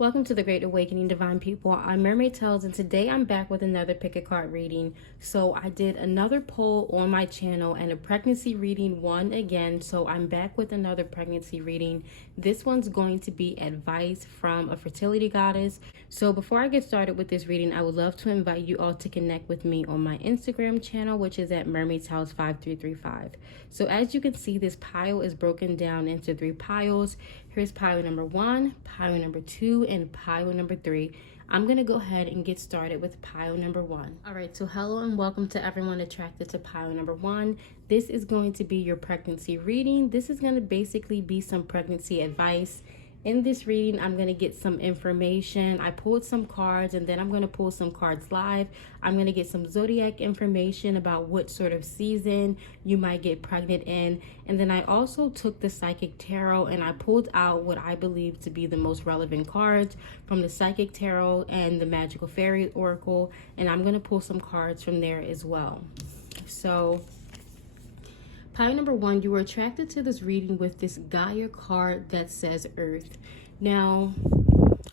Welcome to the Great Awakening, Divine People. I'm Mermaid Tells, and today I'm back with another pick a card reading. So I did another poll on my channel and a pregnancy reading won again. So I'm back with another pregnancy reading. This one's going to be advice from a fertility goddess. So before I get started with this reading, I would love to invite you all to connect with me on my Instagram channel, which is at Mermaid Tells 5335. So as you can see, this pile is broken down into 3 piles. Here's pile number 1, pile number 2, and pile number 3. I'm going to go ahead and get started with pile number 1. All right, so hello and welcome to everyone attracted to pile number 1. This is going to be your pregnancy reading. This is going to basically be some pregnancy advice. In this reading, I'm going to get some information. I pulled some cards and then I'm going to pull some cards live. I'm going to get some zodiac information about what sort of season you might get pregnant in. And then I also took the Psychic Tarot and I pulled out what I believe to be the most relevant cards from the Psychic Tarot and the Magical Fairy Oracle. And I'm going to pull some cards from there as well. So pile number 1, you were attracted to this reading with this Gaia card that says Earth. Now,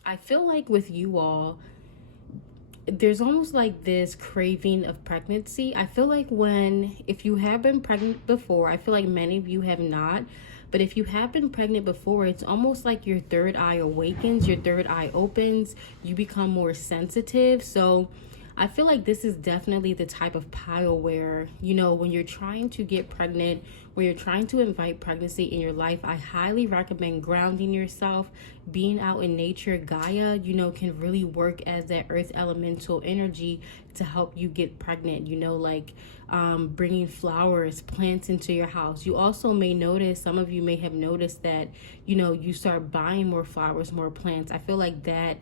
I feel like with you all, there's almost like this craving of pregnancy. I feel like if you have been pregnant before, I feel like many of you have not, but if you have been pregnant before, it's almost like your third eye awakens, your third eye opens, you become more sensitive. So I feel like this is definitely the type of pile where, you know, when you're trying to get pregnant, when you're trying to invite pregnancy in your life, I highly recommend grounding yourself, being out in nature. Gaia, you know, can really work as that earth elemental energy to help you get pregnant, you know, like bringing flowers, plants into your house. You also may notice, some of you may have noticed that, you know, you start buying more flowers, more plants. I feel like that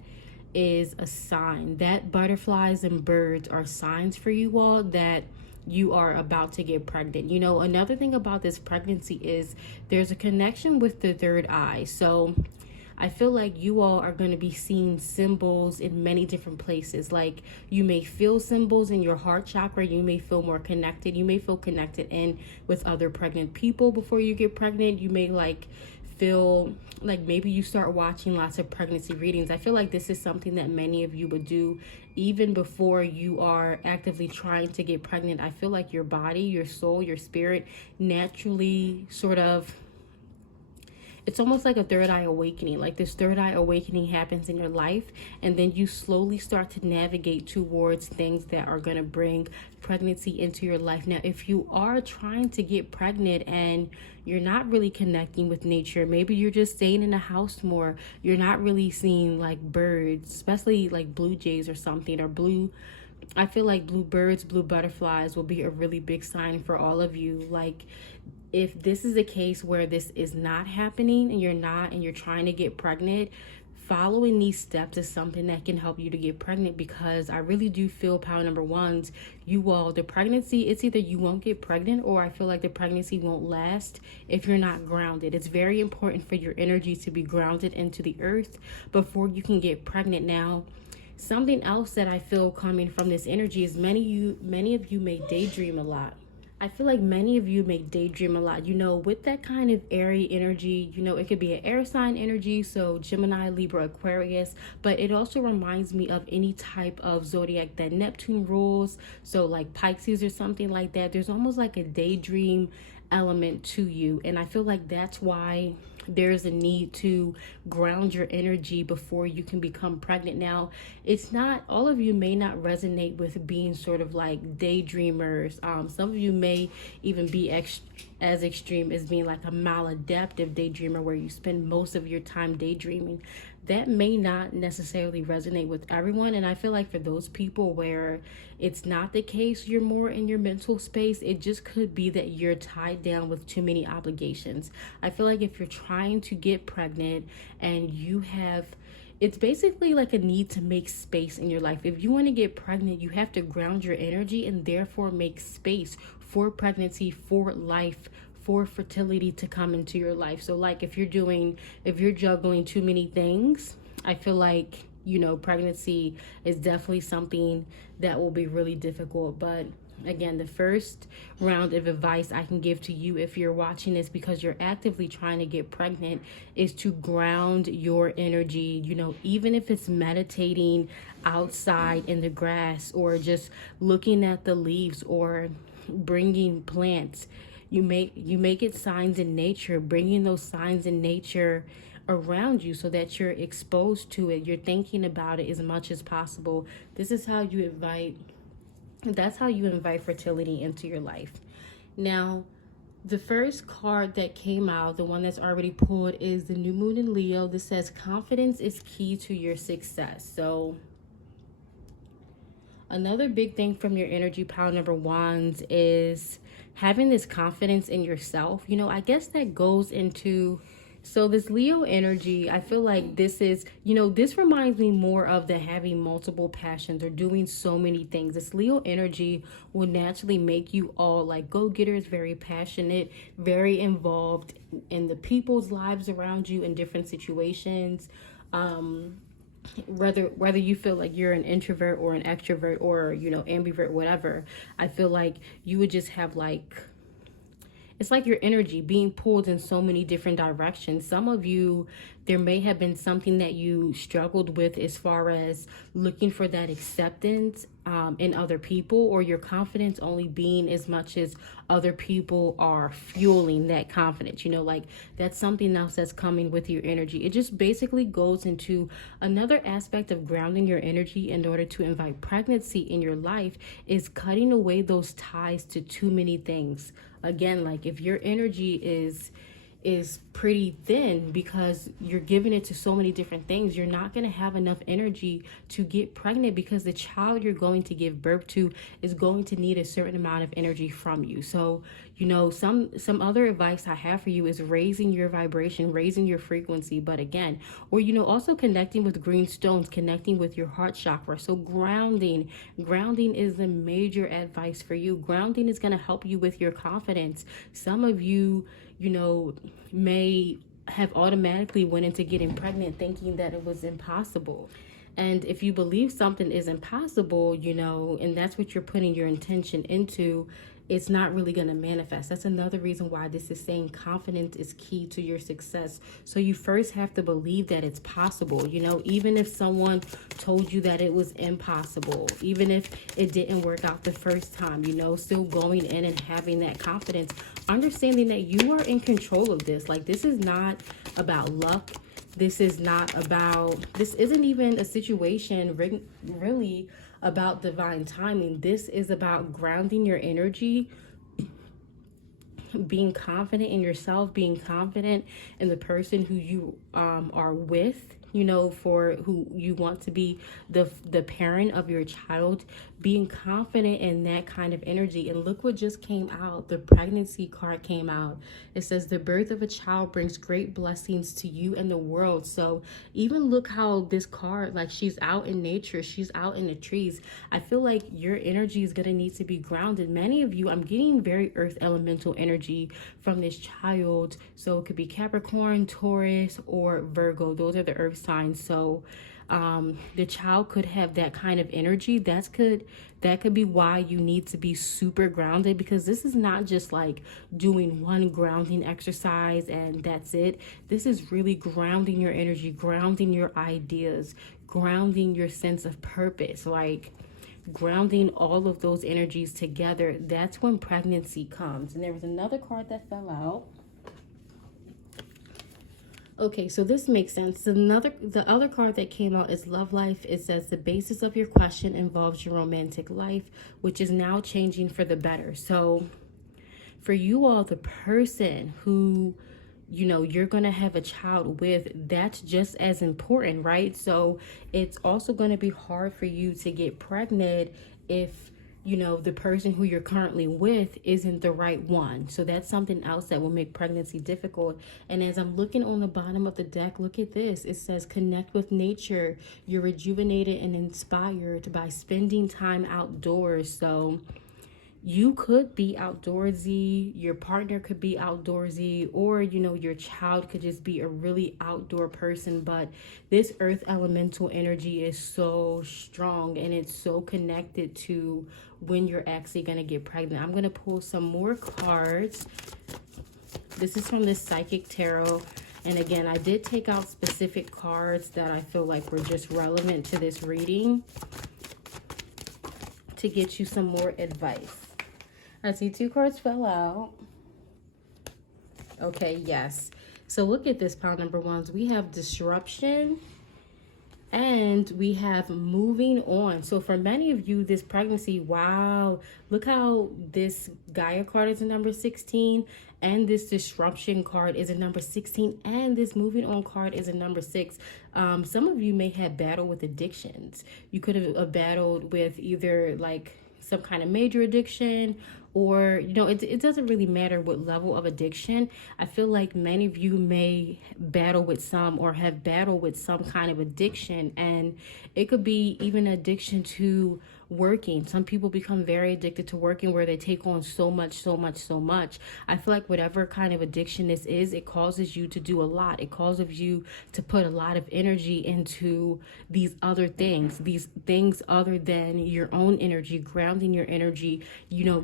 is a sign that butterflies and birds are signs for you all that you are about to get pregnant. You know, another thing about this pregnancy is there's a connection with the third eye. So I feel like you all are going to be seeing symbols in many different places. Like you may feel symbols in your heart chakra. You may feel more connected. You may feel connected in with other pregnant people before you get pregnant. You may feel like maybe you start watching lots of pregnancy readings. I feel like this is something that many of you would do even before you are actively trying to get pregnant. I feel like your body, your soul, your spirit naturally it's almost like a third eye awakening. Like this third eye awakening happens in your life, and then you slowly start to navigate towards things that are going to bring pregnancy into your life. Now, if you are trying to get pregnant and you're not really connecting with nature, maybe you're just staying in the house more, you're not really seeing like birds, especially like blue jays or something, or I feel like blue birds, blue butterflies will be a really big sign for all of you. Like if this is a case where this is not happening and you're trying to get pregnant, following these steps is something that can help you to get pregnant, because I really do feel pile number 1's, you all, the pregnancy, it's either you won't get pregnant or I feel like the pregnancy won't last if you're not grounded. It's very important for your energy to be grounded into the earth before you can get pregnant. Now, something else that I feel coming from this energy is many of you may daydream a lot. I feel like many of you may daydream a lot, you know, with that kind of airy energy. You know, it could be an air sign energy, so Gemini, Libra, Aquarius, but it also reminds me of any type of zodiac that Neptune rules, so like Pisces or something like that. There's almost like a daydream element to you, and I feel like that's why there's a need to ground your energy before you can become pregnant. Now, it's not, all of you may not resonate with being sort of like daydreamers. Some of you may even be as extreme as being like a maladaptive daydreamer, where you spend most of your time daydreaming. That may not necessarily resonate with everyone, and I feel like for those people where it's not the case, you're more in your mental space, it just could be that you're tied down with too many obligations. I feel like if you're trying to get pregnant and it's basically like a need to make space in your life. If you want to get pregnant, you have to ground your energy and therefore make space for pregnancy, for life, for fertility to come into your life. So like if you're juggling too many things, I feel like, you know, pregnancy is definitely something that will be really difficult. But Again, the first round of advice I can give to you if you're watching this because you're actively trying to get pregnant is to ground your energy. You know, even if it's meditating outside in the grass or just looking at the leaves or bringing plants, you make it signs in nature, bringing those signs in nature around you so that you're exposed to it. You're thinking about it as much as possible. This is how you invite That's how you invite fertility into your life. Now, the first card that came out, the one that's already pulled, is the new moon in Leo. This says confidence is key to your success. So another big thing from your energy pile number ones is having this confidence in yourself. You know, I guess that goes into, so this Leo energy, I feel like this is, you know, this reminds me more of the having multiple passions or doing so many things. This Leo energy will naturally make you all like go-getters, very passionate, very involved in the people's lives around you in different situations. Whether you feel like you're an introvert or an extrovert or, you know, ambivert, whatever, I feel like you would just have like, it's like your energy being pulled in so many different directions. Some of you, there may have been something that you struggled with as far as looking for that acceptance in other people, or your confidence only being as much as other people are fueling that confidence. You know, like that's something else that's coming with your energy. It just basically goes into another aspect of grounding your energy in order to invite pregnancy in your life is cutting away those ties to too many things. Again, like if your energy is pretty thin because you're giving it to so many different things, you're not going to have enough energy to get pregnant because the child you're going to give birth to is going to need a certain amount of energy from you. So, you know, some other advice I have for you is raising your vibration, raising your frequency. But again, or, you know, also connecting with green stones, connecting with your heart chakra. So grounding is the major advice for you. Grounding is going to help you with your confidence. Some of you, you know, may have automatically went into getting pregnant thinking that it was impossible. And if you believe something is impossible, you know, and that's what you're putting your intention into, it's not really going to manifest. That's another reason why this is saying confidence is key to your success. So you first have to believe that it's possible. You know, even if someone told you that it was impossible, even if it didn't work out the first time, you know, still going in and having that confidence, understanding that you are in control of this. Like, this is not about luck. This isn't even a situation really about divine timing. This is about grounding your energy, being confident in yourself, being confident in the person who you are with, you know, for who you want to be the parent of your child, being confident in that kind of energy. And look what just came out. The pregnancy card came out. It says the birth of a child brings great blessings to you and the world. So even look how this card, like, she's out in nature, she's out in the trees. I feel like your energy is going to need to be grounded. Many of you, I'm getting very earth elemental energy from this child. So it could be Capricorn, Taurus, or Virgo. Those are the earth signs. So the child could have that kind of energy. That could be why you need to be super grounded, because this is not just like doing one grounding exercise and that's it. This is really grounding your energy, grounding your ideas, grounding your sense of purpose, like grounding all of those energies together. That's when pregnancy comes. And there was another card that fell out. Okay, so this makes sense. The other card that came out is Love Life. It says the basis of your question involves your romantic life, which is now changing for the better. So for you all, the person who, you know, you're going to have a child with, that's just as important, right? So it's also going to be hard for you to get pregnant if, you know, the person who you're currently with isn't the right one. So that's something else that will make pregnancy difficult. And as I'm looking on the bottom of the deck, look at this. It says connect with nature. You're rejuvenated and inspired by spending time outdoors. So, you could be outdoorsy, your partner could be outdoorsy, or your child could just be a really outdoor person. But this earth elemental energy is so strong, and it's so connected to when you're actually going to get pregnant. I'm going to pull some more cards. This is from the Psychic Tarot. And again, I did take out specific cards that I feel like were just relevant to this reading to get you some more advice. I see 2 cards fell out. Okay, yes. So look at this, pile number ones. We have disruption and we have moving on. So for many of you, this pregnancy, wow, look how this Gaia card is a number 16 and this disruption card is a number 16 and this moving on card is a number 6. Some of you may have battled with addictions. You could have battled with either like some kind of major addiction, or it doesn't really matter what level of addiction. I feel like many of you may battle with some or have battled with some kind of addiction, and it could be even addiction to working. Some people become very addicted to working, where they take on so much. I feel like whatever kind of addiction this is, it causes you to do a lot. It causes you to put a lot of energy into these other things other than your own energy, grounding your energy,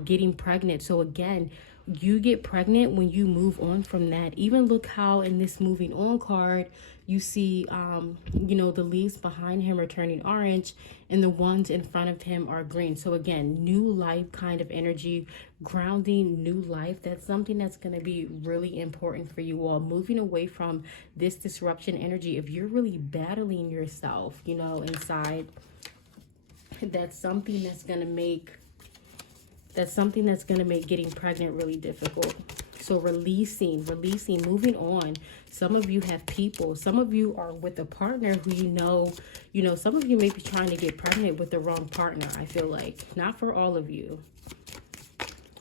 getting pregnant. So again, you get pregnant when you move on from that. Even look how in this moving on card, you see, the leaves behind him are turning orange and the ones in front of him are green. So again, new life kind of energy, grounding new life. That's something that's going to be really important for you all. Moving away from this disruption energy. If you're really battling yourself, inside, that's something that's going to make getting pregnant really difficult. So releasing, moving on. Some of you have people. Some of you are with a partner who some of you may be trying to get pregnant with the wrong partner, I feel like. Not for all of you.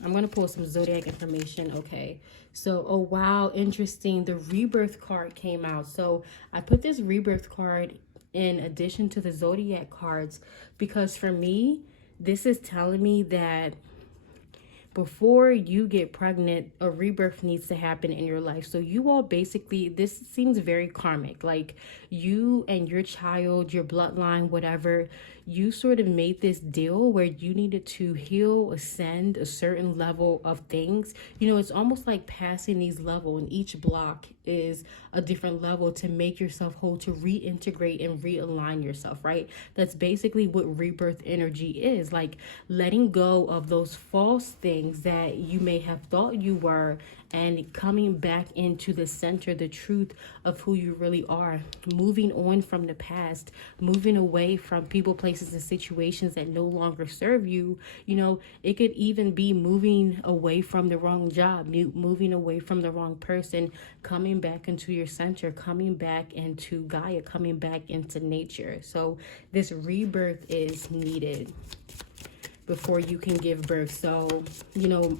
I'm going to pull some zodiac information. Okay. So, oh, wow. Interesting. The rebirth card came out. So I put this rebirth card in addition to the zodiac cards because for me, this is telling me that before you get pregnant, a rebirth needs to happen in your life. So you all basically, this seems very karmic. Like you and your child, your bloodline, whatever, you sort of made this deal where you needed to heal, ascend a certain level of things. It's almost like passing these levels, and each block is a different level to make yourself whole, to reintegrate and realign yourself, right? That's basically what rebirth energy is, like letting go of those false things that you may have thought you were and coming back into the center, the truth of who you really are, moving on from the past, moving away from people, places, and situations that no longer serve you. It could even be moving away from the wrong job, moving away from the wrong person, coming back into your center, coming back into Gaia, coming back into nature. So this rebirth is needed before you can give birth. So,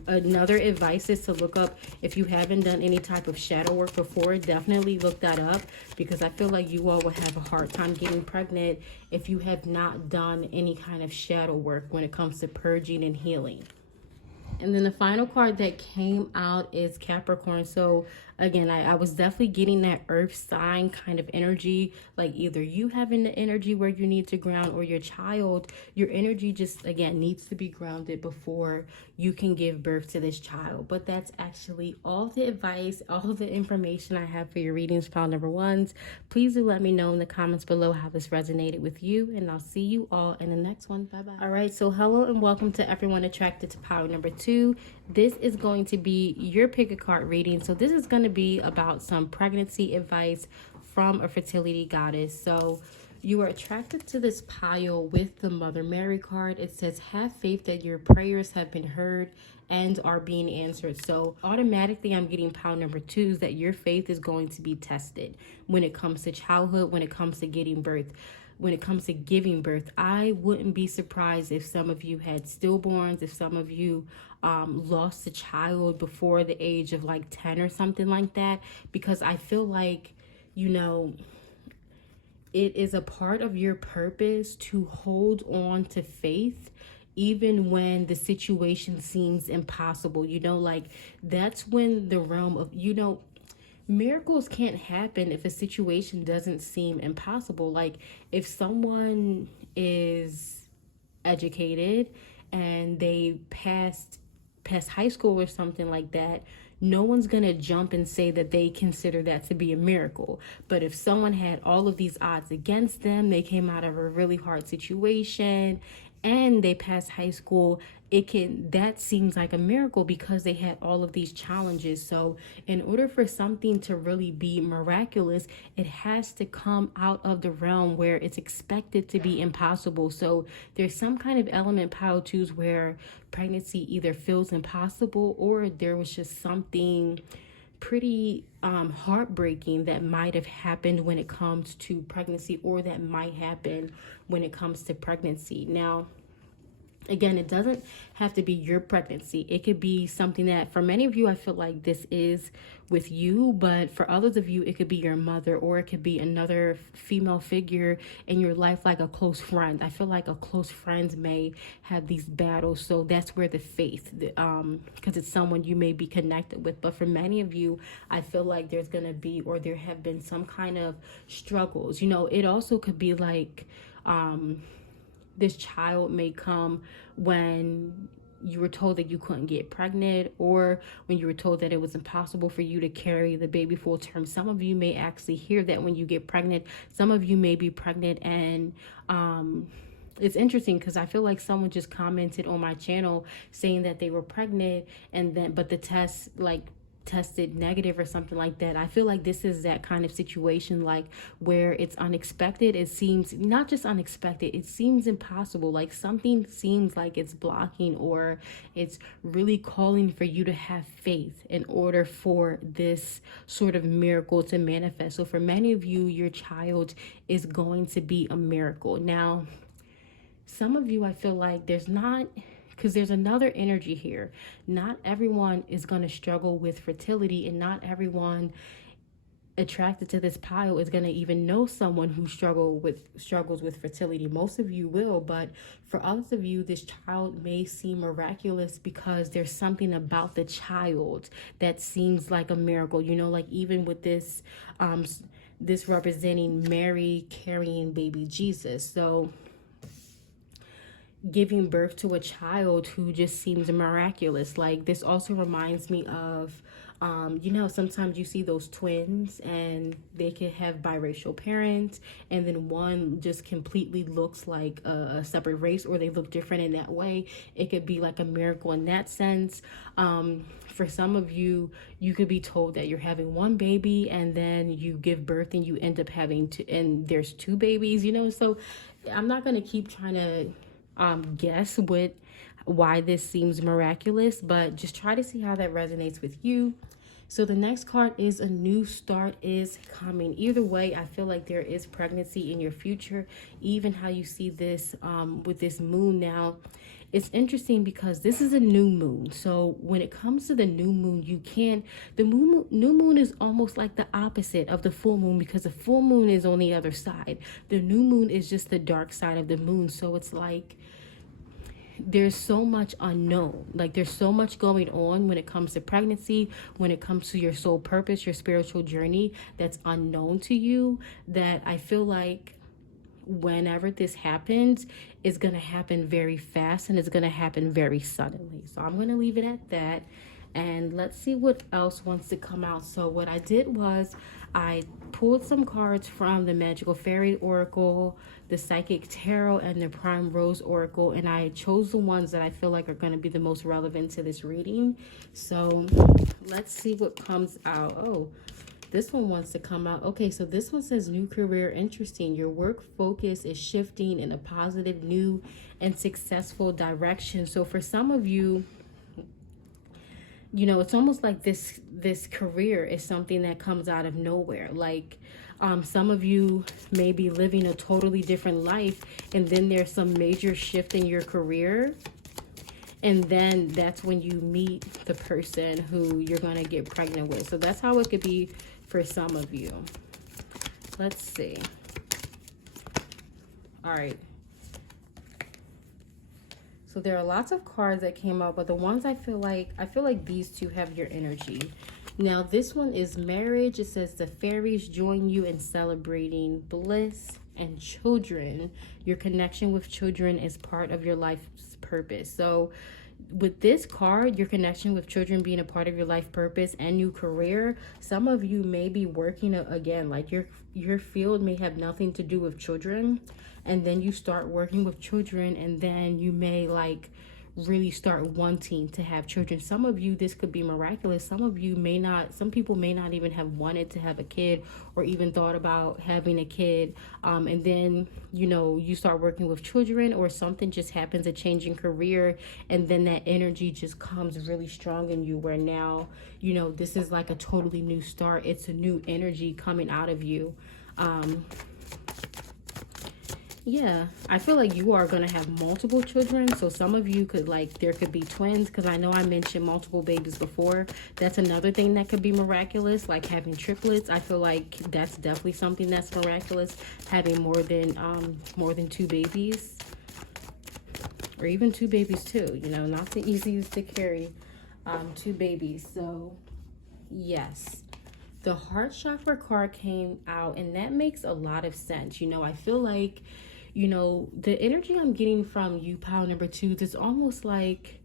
another advice is to look up, if you haven't done any type of shadow work before, definitely look that up, because I feel like you all will have a hard time getting pregnant if you have not done any kind of shadow work when it comes to purging and healing. And then the final card that came out is Capricorn. So again, I was definitely getting that earth sign kind of energy, like either you having the energy where you need to ground, or your child, your energy just, again, needs to be grounded before you can give birth to this child. But that's actually all the advice, all the information I have for your readings, pile number ones. Please do let me know in the comments below how this resonated with you, and I'll see you all in the next one. Bye-bye. All right, so hello and welcome to everyone attracted to pile number 2. This is going to be your pick a card reading. So this is going to be about some pregnancy advice from a fertility goddess. So you are attracted to this pile with the Mother Mary card. It says, have faith that your prayers have been heard and are being answered. So automatically I'm getting pile number 2, that your faith is going to be tested when it comes to childhood, when it comes to getting birth. When it comes to giving birth, I wouldn't be surprised if some of you had stillborns, if some of you lost a child before the age of like 10 or something like that, because I feel like, it is a part of your purpose to hold on to faith even when the situation seems impossible. You know, like that's when the realm of, you know, miracles can't happen if a situation doesn't seem impossible. Like if someone is educated and they pass high school or something like that, no one's gonna jump and say that they consider that to be a miracle. But if someone had all of these odds against them, they came out of a really hard situation and they passed high school, that seems like a miracle because they had all of these challenges. So in order for something to really be miraculous, it has to come out of the realm where it's expected to be impossible. So there's some kind of element, pile twos, where pregnancy either feels impossible or there was just something pretty heartbreaking that might have happened when it comes to pregnancy, or that might happen when it comes to pregnancy. Now, again, it doesn't have to be your pregnancy. It could be something that for many of you, I feel like this is with you, but for others of you, it could be your mother, or it could be another female figure in your life, like a close friend. I feel like a close friend may have these battles. So that's where the faith, because it's someone you may be connected with. But for many of you, I feel like there's going to be, or there have been some kind of struggles. You know, it also could be like, this child may come when you were told that you couldn't get pregnant, or when you were told that it was impossible for you to carry the baby full term. Some of you may actually hear that when you get pregnant. Some of you may be pregnant, and it's interesting because I feel like someone just commented on my channel saying that they were pregnant, and then but the test like tested negative or something like that. I feel like this is that kind of situation, like where it's unexpected. It seems not just unexpected, it seems impossible. Like something seems like it's blocking, or it's really calling for you to have faith in order for this sort of miracle to manifest. So for many of you, your child is going to be a miracle. Now, some of you, I feel like there's another energy here. Not everyone is going to struggle with fertility, and not everyone attracted to this pile is going to even know someone who struggles with fertility. Most of you will, but for others of you, this child may seem miraculous because there's something about the child that seems like a miracle. You know, like even with this this representing Mary carrying baby Jesus. So giving birth to a child who just seems miraculous. Like this also reminds me of, you know, sometimes you see those twins and they could have biracial parents, and then one just completely looks like a separate race, or they look different in that way. It could be like a miracle in that sense. For some of you, you could be told that you're having one baby, and then you give birth and you end up having and there's two babies, you know. So I'm not going to keep trying to guess why this seems miraculous, but just try to see how that resonates with you. So the next card is a new start is coming. Either way, I feel like there is pregnancy in your future. Even how you see this with this moon now, it's interesting because this is a new moon. So when it comes to the new moon, new moon is almost like the opposite of the full moon, because the full moon is on the other side. The new moon is just the dark side of the moon. So it's like there's so much unknown. Like there's so much going on when it comes to pregnancy, when it comes to your soul purpose, your spiritual journey that's unknown to you, that I feel like whenever this happens, it's going to happen very fast, and it's going to happen very suddenly. So I'm going to leave it at that, and let's see what else wants to come out. So what I did was I pulled some cards from the Magical Fairy Oracle, the Psychic Tarot, and the Prime Rose Oracle, and I chose the ones that I feel like are going to be the most relevant to this reading. So let's see what comes out. Oh, this one wants to come out. Okay, so this one says new career. Interesting. Your work focus is shifting in a positive, new, and successful direction. So for some of you, you know, it's almost like this career is something that comes out of nowhere. Like some of you may be living a totally different life, and then there's some major shift in your career, and then that's when you meet the person who you're going to get pregnant with. So that's how it could be for some of you. Let's see. All right. So there are lots of cards that came out, but the ones I feel like these two have your energy. Now this one is marriage. It says the fairies join you in celebrating bliss and children. Your connection with children is part of your life's purpose. So with this card, your connection with children being a part of your life purpose and new career, some of you may be working again, like your field may have nothing to do with children, and then you start working with children, and then you may like really start wanting to have children. Some of you, this could be miraculous. Some of you may not, some people may not even have wanted to have a kid or even thought about having a kid. And then, you know, you start working with children, or something just happens, a change in career, and then that energy just comes really strong in you, where now, you know, this is like a totally new start. It's a new energy coming out of you. Yeah, I feel like you are going to have multiple children. So some of you could, like, there could be twins, because I know I mentioned multiple babies before. That's another thing that could be miraculous, like having triplets. I feel like that's definitely something that's miraculous, having more than 2 babies, or even 2 babies too, you know, not the easiest to carry 2 babies. So yes, the heart chakra card came out, and that makes a lot of sense. You know, I feel like, you know, the energy I'm getting from you, pile number 2, it's almost like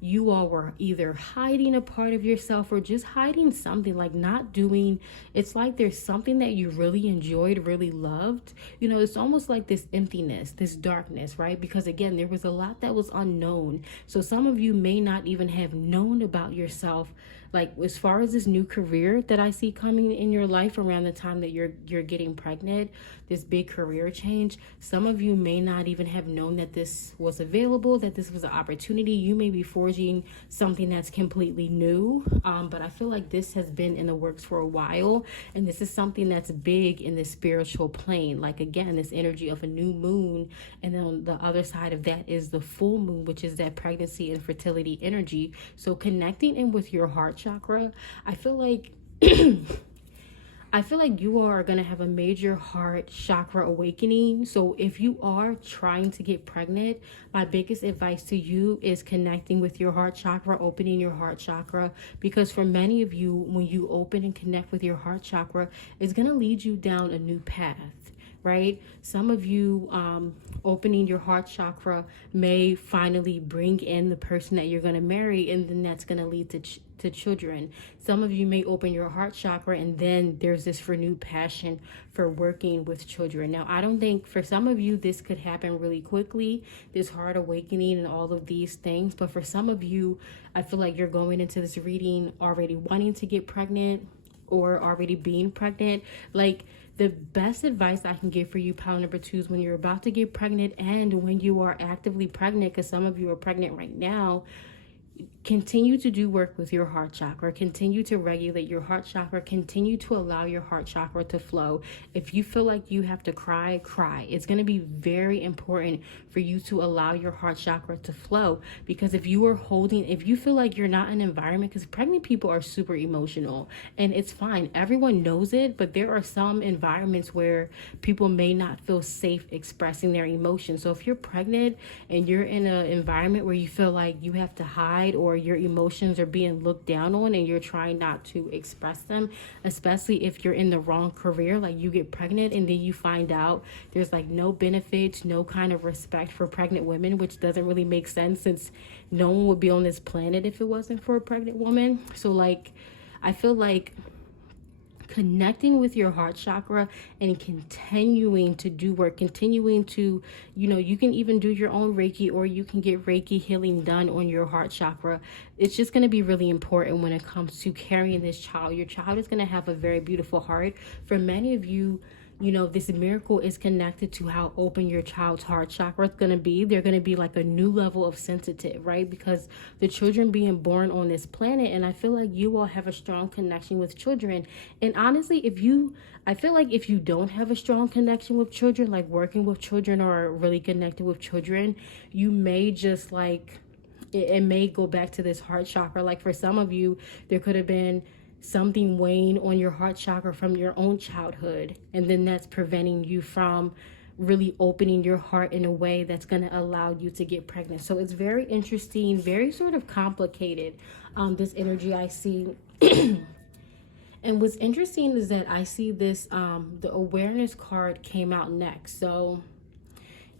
you all were either hiding a part of yourself or just hiding something, like not doing, it's like there's something that you really enjoyed, really loved. You know, it's almost like this emptiness, this darkness, right? Because again, there was a lot that was unknown. So some of you may not even have known about yourself, like as far as this new career that I see coming in your life around the time that you're getting pregnant, this big career change. Some of you may not even have known that this was available, that this was an opportunity. You may be forging something that's completely new, but I feel like this has been in the works for a while, and this is something that's big in the spiritual plane. Like again, this energy of a new moon, and then on the other side of that is the full moon, which is that pregnancy and fertility energy. So connecting in with your heart chakra, I feel like you are going to have a major heart chakra awakening. So if you are trying to get pregnant, my biggest advice to you is connecting with your heart chakra, opening your heart chakra, because for many of you, when you open and connect with your heart chakra, it's going to lead you down a new path. Right? Some of you opening your heart chakra may finally bring in the person that you're going to marry, and then that's going to lead to children. Some of you may open your heart chakra, and then there's this renewed passion for working with children. Now, I don't think, for some of you, this could happen really quickly, this heart awakening and all of these things. But for some of you, I feel like you're going into this reading already wanting to get pregnant, or already being pregnant. Like, the best advice I can give for you, pile number 2, is when you're about to get pregnant and when you are actively pregnant, because some of you are pregnant right now, continue to do work with your heart chakra, continue to regulate your heart chakra, continue to allow your heart chakra to flow. If you feel like you have to cry, cry. It's going to be very important for you to allow your heart chakra to flow, because if you feel like you're not in an environment, because pregnant people are super emotional, and it's fine, everyone knows it, but there are some environments where people may not feel safe expressing their emotions. So if you're pregnant and you're in an environment where you feel like you have to hide, or your emotions are being looked down on and you're trying not to express them, especially if you're in the wrong career, like you get pregnant and then you find out there's like no benefits, no kind of respect for pregnant women, which doesn't really make sense, since no one would be on this planet if it wasn't for a pregnant woman. So like, I feel like connecting with your heart chakra and continuing to do work, continuing to, you know, you can even do your own Reiki, or you can get Reiki healing done on your heart chakra. It's just going to be really important when it comes to carrying this child. Your child is going to have a very beautiful heart. For many of you, you know, this miracle is connected to how open your child's heart chakra is going to be. They're going to be like a new level of sensitive, right? Because the children being born on this planet, and I feel like you all have a strong connection with children. And honestly, I feel like if you don't have a strong connection with children, like working with children or really connected with children, you may just like, it may go back to this heart chakra. Like for some of you, there could have been something weighing on your heart chakra from your own childhood, and then that's preventing you from really opening your heart in a way that's going to allow you to get pregnant. So it's very interesting, very sort of complicated, this energy I see. And what's interesting is that I see this, the awareness card came out next. So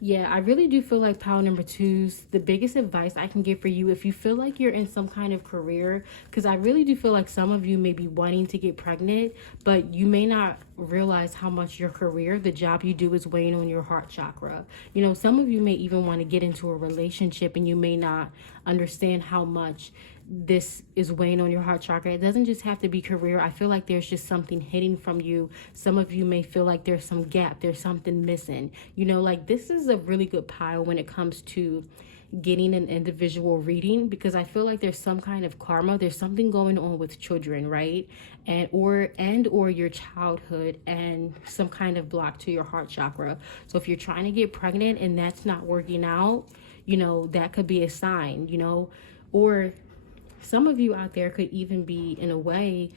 yeah, I really do feel like pile number twos, the biggest advice I can give for you, if you feel like you're in some kind of career, because I really do feel like some of you may be wanting to get pregnant, but you may not realize how much your career, the job you do, is weighing on your heart chakra. You know, some of you may even want to get into a relationship and you may not understand how much this is weighing on your heart chakra. It doesn't just have to be career. I feel like there's just something hidden from you. Some of you may feel like there's some gap, there's something missing. You know, like this is a really good pile when it comes to getting an individual reading, because I feel like there's some kind of karma, there's something going on with children, right? And or your childhood, and some kind of block to your heart chakra. So if you're trying to get pregnant and that's not working out, you know, that could be a sign, you know. Or some of you out there could even be, in a way,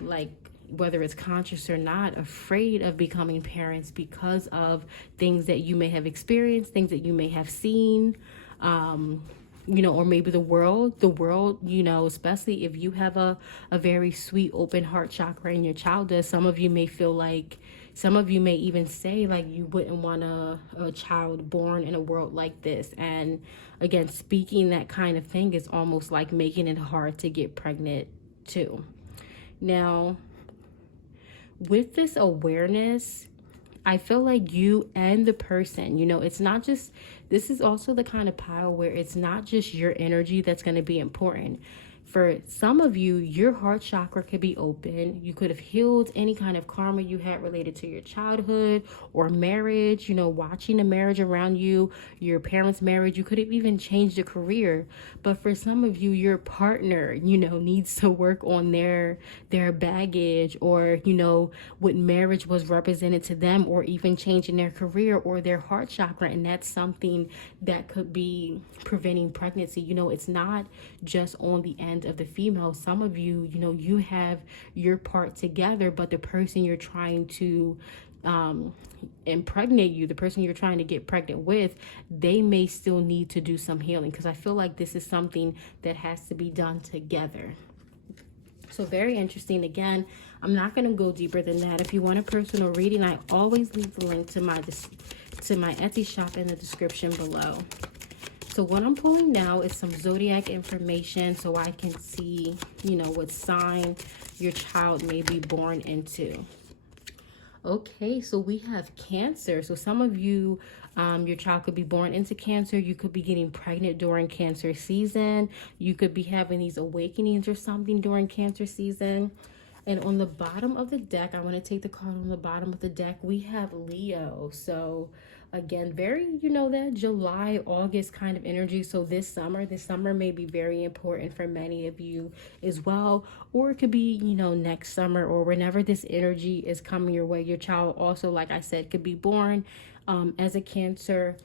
like, whether it's conscious or not, afraid of becoming parents because of things that you may have experienced, things that you may have seen, you know, or maybe the world, you know, especially if you have a very sweet, open heart chakra and your child does. Some of you may feel like, some of you may even say like you wouldn't want a child born in a world like this. And again, speaking that kind of thing is almost like making it hard to get pregnant too. Now, with this awareness, I feel like you and the person, you know, it's not just, this is also the kind of pile where it's not just your energy that's going to be important. For some of you, your heart chakra could be open. You could have healed any kind of karma you had related to your childhood or marriage, you know, watching a marriage around you, your parents' marriage. You could have even changed a career. But for some of you, your partner, you know, needs to work on their baggage, or, you know, what marriage was represented to them, or even changing their career or their heart chakra. And that's something that could be preventing pregnancy. You know, it's not just on the end of the female. Some of you, you know, you have your part together, but the person you're trying to impregnate you, the person you're trying to get pregnant with, they may still need to do some healing, because I feel like this is something that has to be done together. So very interesting. Again, I'm not going to go deeper than that. If you want a personal reading, I always leave the link to my Etsy shop in the description below. So what I'm pulling now is some zodiac information so I can see, you know, what sign your child may be born into. Okay, so we have Cancer. So some of you, your child could be born into Cancer. You could be getting pregnant during Cancer season. You could be having these awakenings or something during Cancer season. And on the bottom of the deck, I want to take the card on the bottom of the deck. We have Leo. So again, very, you know, that July, August kind of energy. So this summer may be very important for many of you as well. Or it could be, you know, next summer, or whenever this energy is coming your way. Your child also, like I said, could be born as a Cancer.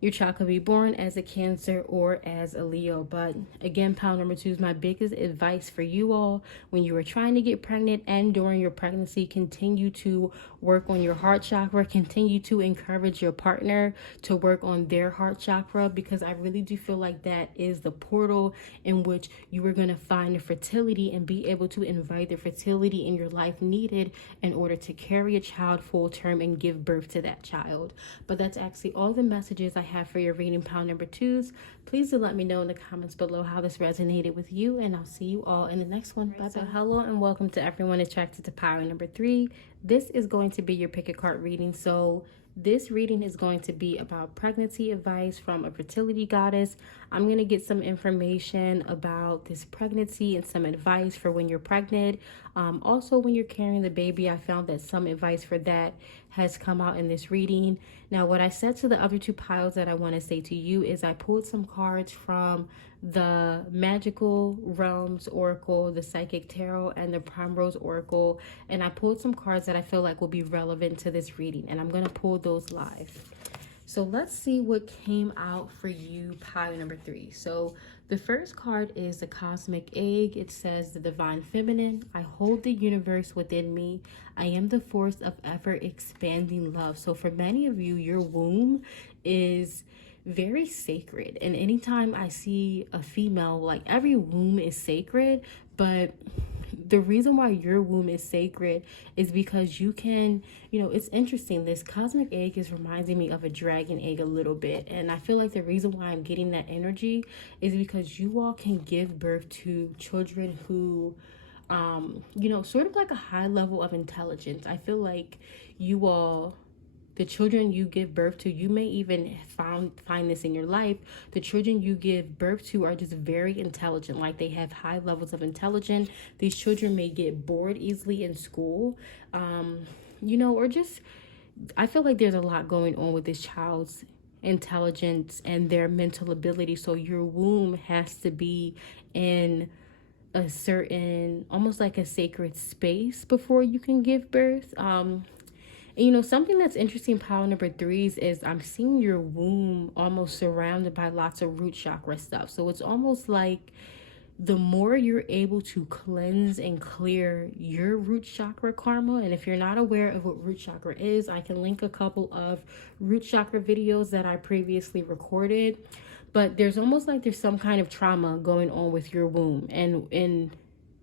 Your child could be born as a Cancer or as a Leo. But again, pile number 2 is my biggest advice for you all. When you are trying to get pregnant and during your pregnancy, continue to work on your heart chakra. Continue to encourage your partner to work on their heart chakra, because I really do feel like that is the portal in which you are going to find the fertility and be able to invite the fertility in your life needed in order to carry a child full term and give birth to that child. But that's actually all the messages I have for your reading, pile number 2s. Please do let me know in the comments below how this resonated with you, and I'll see you all in the next one. Bye. So hello and welcome to everyone attracted to pile number 3. This is going to be your pick a card reading. So this reading is going to be about pregnancy advice from a fertility goddess. I'm going to get some information about this pregnancy and some advice for when you're pregnant. Also, when you're carrying the baby, I found that some advice for that has come out in this reading. Now, what I said to the other 2 piles that I want to say to you is I pulled some cards from the Magical Realms Oracle, the Psychic Tarot, and the Primrose Oracle, and I pulled some cards that I feel like will be relevant to this reading, and I'm going to pull those live. So let's see what came out for you, pile number 3. So The first card is the Cosmic Egg. It says the Divine Feminine. I hold the universe within me. I am the force of ever expanding love. So for many of you, your womb is very sacred. And anytime I see a female, like every womb is sacred, but the reason why your womb is sacred is because you can, it's interesting. This cosmic egg is reminding me of a dragon egg a little bit. And I feel like the reason why I'm getting that energy is because you all can give birth to children who, sort of like a high level of intelligence. I feel like you all, the children you give birth to, you may even find this in your life. The children you give birth to are just very intelligent, like they have high levels of intelligence. These children may get bored easily in school, or just, I feel like there's a lot going on with this child's intelligence and their mental ability. So your womb has to be in a certain, almost like a sacred space before you can give birth. Something that's interesting, pile number 3s, is I'm seeing your womb almost surrounded by lots of root chakra stuff. So it's almost like the more you're able to cleanse and clear your root chakra karma. And if you're not aware of what root chakra is, I can link a couple of root chakra videos that I previously recorded. But there's almost like there's some kind of trauma going on with your womb. And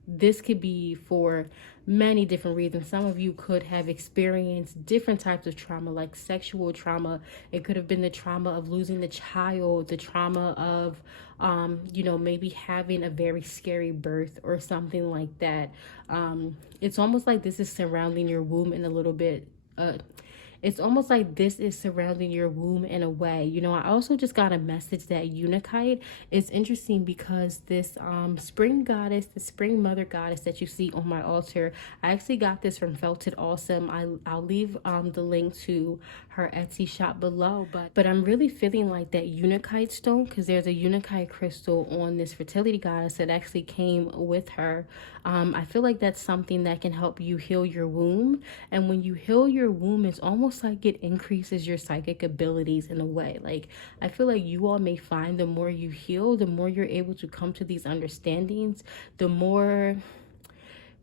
this could be for many different reasons. Some of you could have experienced different types of trauma, like sexual trauma. It could have been the trauma of losing the child, the trauma of, maybe having a very scary birth or something like that. It's almost like this is surrounding your womb in a little bit. It's almost like this is surrounding your womb in a way. I also just got a message that �W𝐀𝐆𝐈𝐂. It's interesting because this spring goddess, the spring mother goddess that you see on my altar, I actually got this from ●𝐿𝐻𝐿 Awesome. I'll leave the link to her Etsy shop below. But I'm really feeling like that �W𝐀𝐆𝐈𝐂 stone, because there's a �W𝐀𝐆𝐈𝐂 crystal on this fertility goddess that actually came with her. I feel like that's something that can help you heal your womb. And when you heal your womb, it's almost like it increases your psychic abilities in a way. Like, I feel like you all may find the more you heal, the more you're able to come to these understandings, the more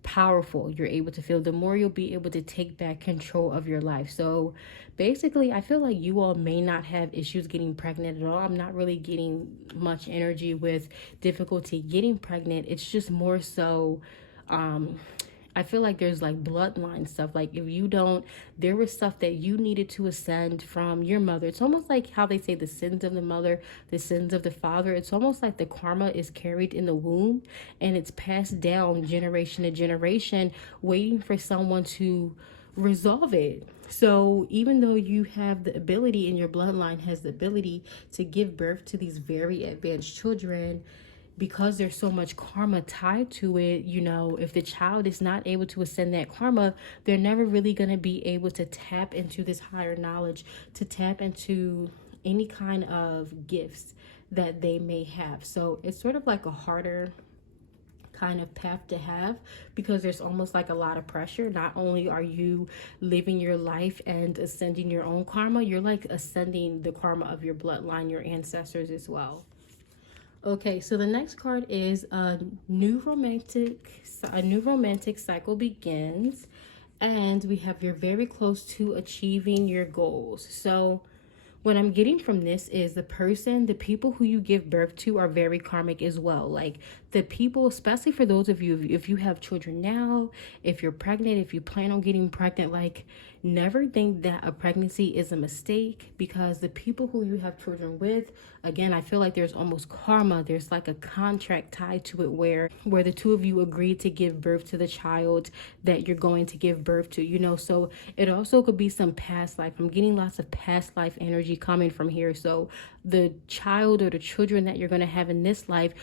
powerful you're able to feel, the more you'll be able to take back control of your life. So basically, I feel like you all may not have issues getting pregnant at all. I'm not really getting much energy with difficulty getting pregnant. It's just more so I feel like there's like bloodline stuff. Like if you don't, there was stuff that you needed to ascend from your mother. It's almost like how they say the sins of the mother, the sins of the father. It's almost like the karma is carried in the womb and it's passed down generation to generation, waiting for someone to resolve it. So even though you have the ability, and your bloodline has the ability to give birth to these very advanced children, because there's so much karma tied to it, if the child is not able to ascend that karma, they're never really going to be able to tap into this higher knowledge, to tap into any kind of gifts that they may have. So it's sort of like a harder kind of path to have, because there's almost like a lot of pressure. Not only are you living your life and ascending your own karma, you're like ascending the karma of your bloodline, your ancestors as well. Okay, so the next card is a new romantic cycle begins, and we have you're very close to achieving your goals. So what I'm getting from this is the people who you give birth to are very karmic as well. Like the people, especially for those of you, if you have children now, if you're pregnant, if you plan on getting pregnant, like never think that a pregnancy is a mistake, because the people who you have children with, again, I feel like there's almost karma. There's like a contract tied to it where the two of you agreed to give birth to the child that you're going to give birth to, so it also could be some past life. I'm getting lots of past life energy coming from here. So the child or the children that you're going to have in this life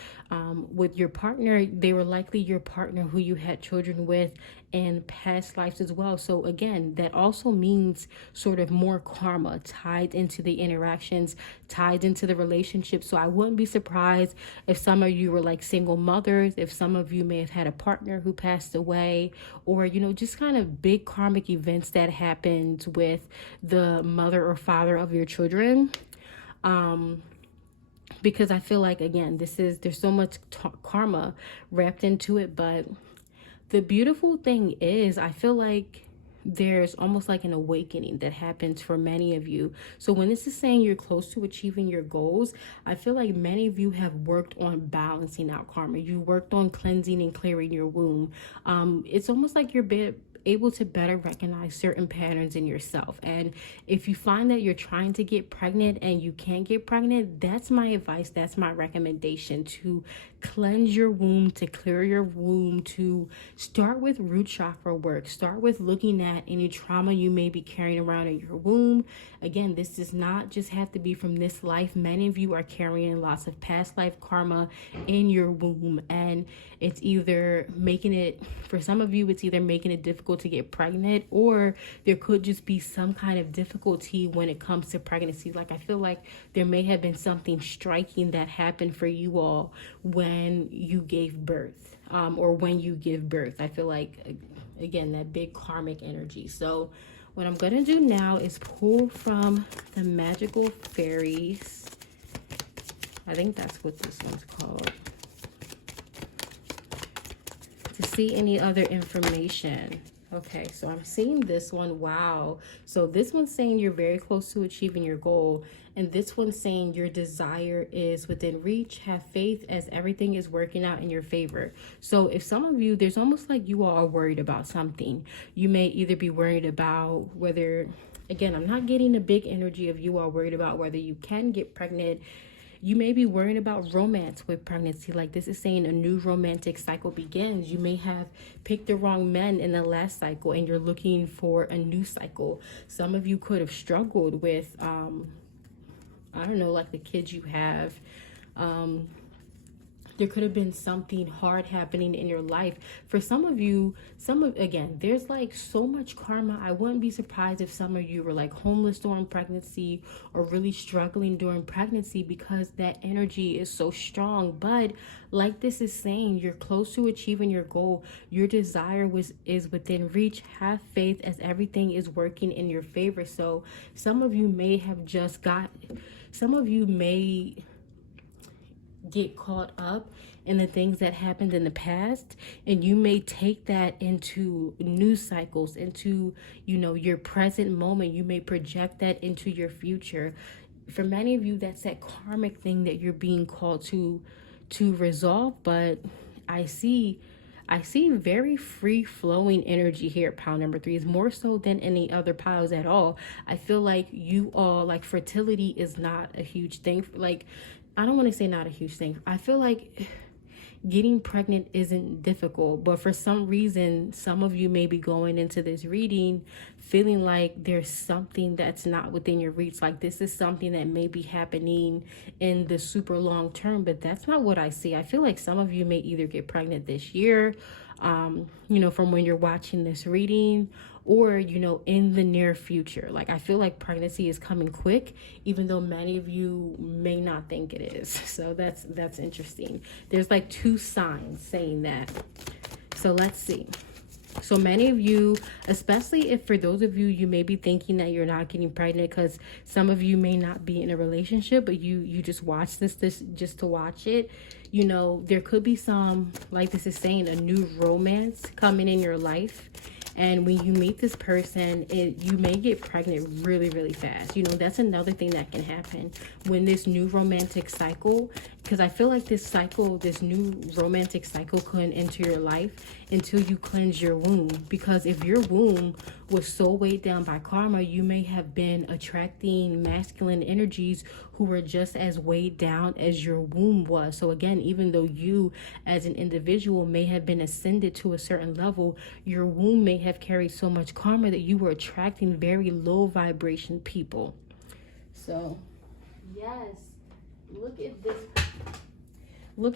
with your partner, they were likely your partner who you had children with in past lives as well. So again, that also means sort of more karma tied into the interactions, tied into the relationship. So I wouldn't be surprised if some of you were like single mothers, if some of you may have had a partner who passed away, or just kind of big karmic events that happened with the mother or father of your children. because I feel like, again, there's so much karma wrapped into it. But the beautiful thing is, I feel like there's almost like an awakening that happens for many of you. So when this is saying you're close to achieving your goals, I feel like many of you have worked on balancing out karma. You worked on cleansing and clearing your womb. It's almost like you're able to better recognize certain patterns in yourself. And if you find that you're trying to get pregnant and you can't get pregnant, that's my advice, that's my recommendation, to cleanse your womb, to clear your womb, to start with root chakra work. Start with looking at any trauma you may be carrying around in your womb. Again, this does not just have to be from this life. Many of you are carrying lots of past life karma in your womb, and it's either making it, for some of you, it's either making it difficult to get pregnant, or there could just be some kind of difficulty when it comes to pregnancy. Like, I feel like there may have been something striking that happened for you all when you gave birth, or when you give birth. I feel like, again, that big karmic energy. So what I'm gonna do now is pull from the magical fairies. I think that's what this one's called, to see any other information. Okay, so I'm seeing this one. Wow. So this one's saying you're very close to achieving your goal. And this one's saying your desire is within reach. Have faith as everything is working out in your favor. So if some of you, there's almost like you all are worried about something. You may either be worried about whether, again, I'm not getting a big energy of you all worried about whether you can get pregnant. You may be worried about romance with pregnancy. Like, this is saying a new romantic cycle begins. You may have picked the wrong men in the last cycle and you're looking for a new cycle. Some of you could have struggled with, I don't know, like the kids you have. There could have been something hard happening in your life. For some of you, again, there's like so much karma. I wouldn't be surprised if some of you were like homeless during pregnancy or really struggling during pregnancy, because that energy is so strong. But like this is saying, you're close to achieving your goal. Your desire is within reach. Have faith as everything is working in your favor. So some of you may get caught up in the things that happened in the past, and you may take that into new cycles, into, you know, your present moment. You may project that into your future. For many of you, that's that karmic thing that you're being called to resolve. But I see very free-flowing energy here at pile number 3. Is more so than any other piles at all. I feel like you all, like, fertility is not a huge thing. Like, I don't want to say not a huge thing. I feel like getting pregnant isn't difficult, but for some reason, some of you may be going into this reading feeling like there's something that's not within your reach. Like, this is something that may be happening in the super long term, but that's not what I see. I feel like some of you may either get pregnant this year, you know, from when you're watching this reading, or, you know, in the near future. Like, I feel like pregnancy is coming quick, even though many of you may not think it is. So that's interesting. There's like 2 signs saying that. So let's see. So many of you, especially if for those of you, you may be thinking that you're not getting pregnant because some of you may not be in a relationship, but you just watch this just to watch it. You know, there could be some, like this is saying, a new romance coming in your life. And when you meet this person, you may get pregnant really, really fast. You know, that's another thing that can happen when this new romantic cycle, because I feel like this new romantic cycle couldn't enter your life until you cleanse your womb. Because if your womb was so weighed down by karma, you may have been attracting masculine energies who were just as weighed down as your womb was. So again, even though you as an individual may have been ascended to a certain level, your womb may have carried so much karma that you were attracting very low vibration people. So yes, look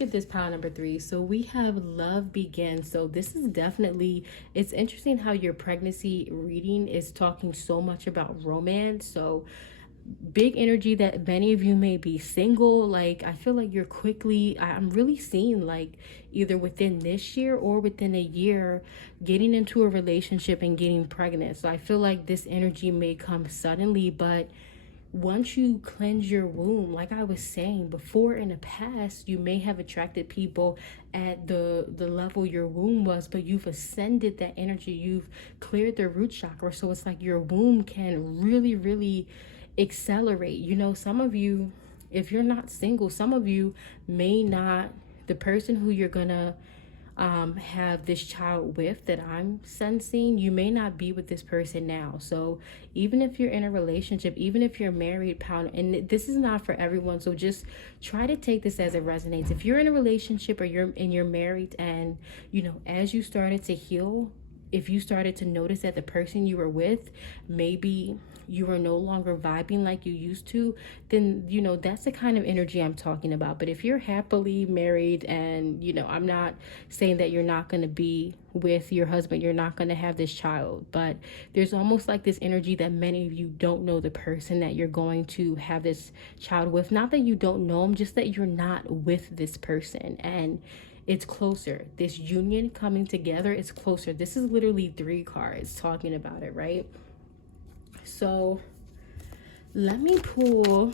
at this pile number 3. So we have love begins. So this is definitely, it's interesting how your pregnancy reading is talking so much about romance. So big energy that many of you may be single. Like, I feel like I'm really seeing, like, either within this year or within a year, getting into a relationship and getting pregnant. So I feel like this energy may come suddenly, but once you cleanse your womb, like I was saying before, in the past you may have attracted people at the level your womb was, but you've ascended that energy, you've cleared the root chakra, so it's like your womb can really accelerate. You know, some of you, if you're not single, some of you may not, the person who you're gonna have this child with, that I'm sensing, you may not be with this person now. So even if you're in a relationship, even if you're married, and this is not for everyone, so just try to take this as it resonates. If you're in a relationship or you're married, and you know, as you started to heal, if you started to notice that the person you were with, maybe you are no longer vibing like you used to, then, you know, that's the kind of energy I'm talking about. But if you're happily married, and, you know, I'm not saying that you're not going to be with your husband, you're not going to have this child, but there's almost like this energy that many of you don't know the person that you're going to have this child with. Not that you don't know them, just that you're not with this person, and it's closer. This union coming together is closer. This is literally 3 cards talking about it, right? So let me pull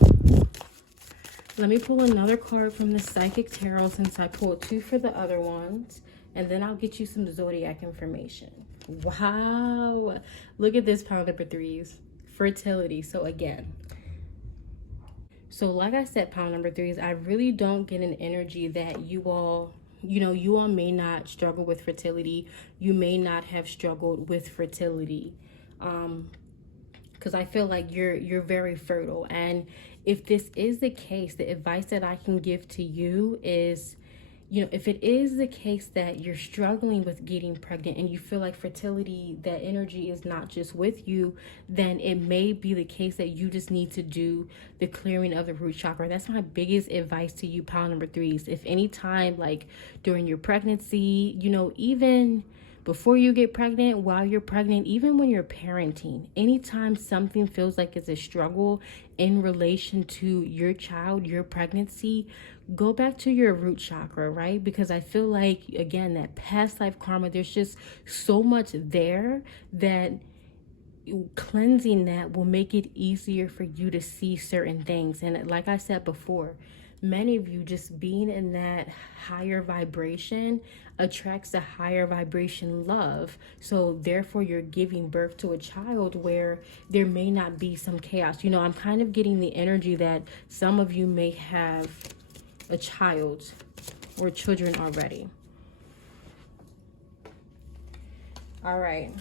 another card from the Psychic Tarot, since I pulled 2 for the other ones, and then I'll get you some zodiac information. Wow, look at this, pile number 3s, fertility. So again, so like I said, pile number 3s, I really don't get an energy that you all may not struggle with fertility. You may not have struggled with fertility, because I feel like you're very fertile. And if this is the case, the advice that I can give to you is, you know, if it is the case that you're struggling with getting pregnant and you feel like fertility, that energy is not just with you, then it may be the case that you just need to do the clearing of the root chakra. That's my biggest advice to you, pile number 3s. If any time, like during your pregnancy, you know, even before you get pregnant, while you're pregnant, even when you're parenting, anytime something feels like it's a struggle in relation to your child, your pregnancy, go back to your root chakra, right? Because I feel like, again, that past life karma, there's just so much there that cleansing that will make it easier for you to see certain things. And like I said before, many of you, just being in that higher vibration attracts a higher vibration love. So therefore you're giving birth to a child where there may not be some chaos. You know, I'm kind of getting the energy that some of you may have a child or children already. All right,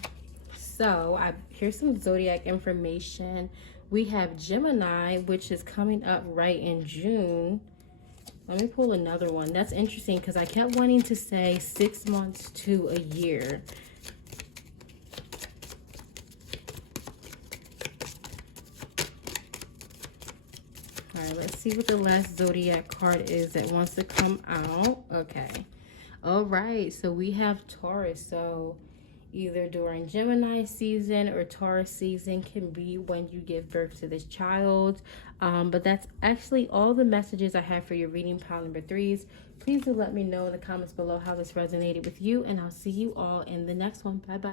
so here's some zodiac information. We have Gemini, which is coming up right in June. Let me pull another one. That's interesting because I kept wanting to say 6 months to a year. All right, let's see what the last zodiac card is that wants to come out. Okay. All right, so we have Taurus. So either during Gemini season or Taurus season can be when you give birth to this child. But that's actually all the messages I have for your reading, pile number 3s. Please do let me know in the comments below how this resonated with you, and I'll see you all in the next one. Bye bye.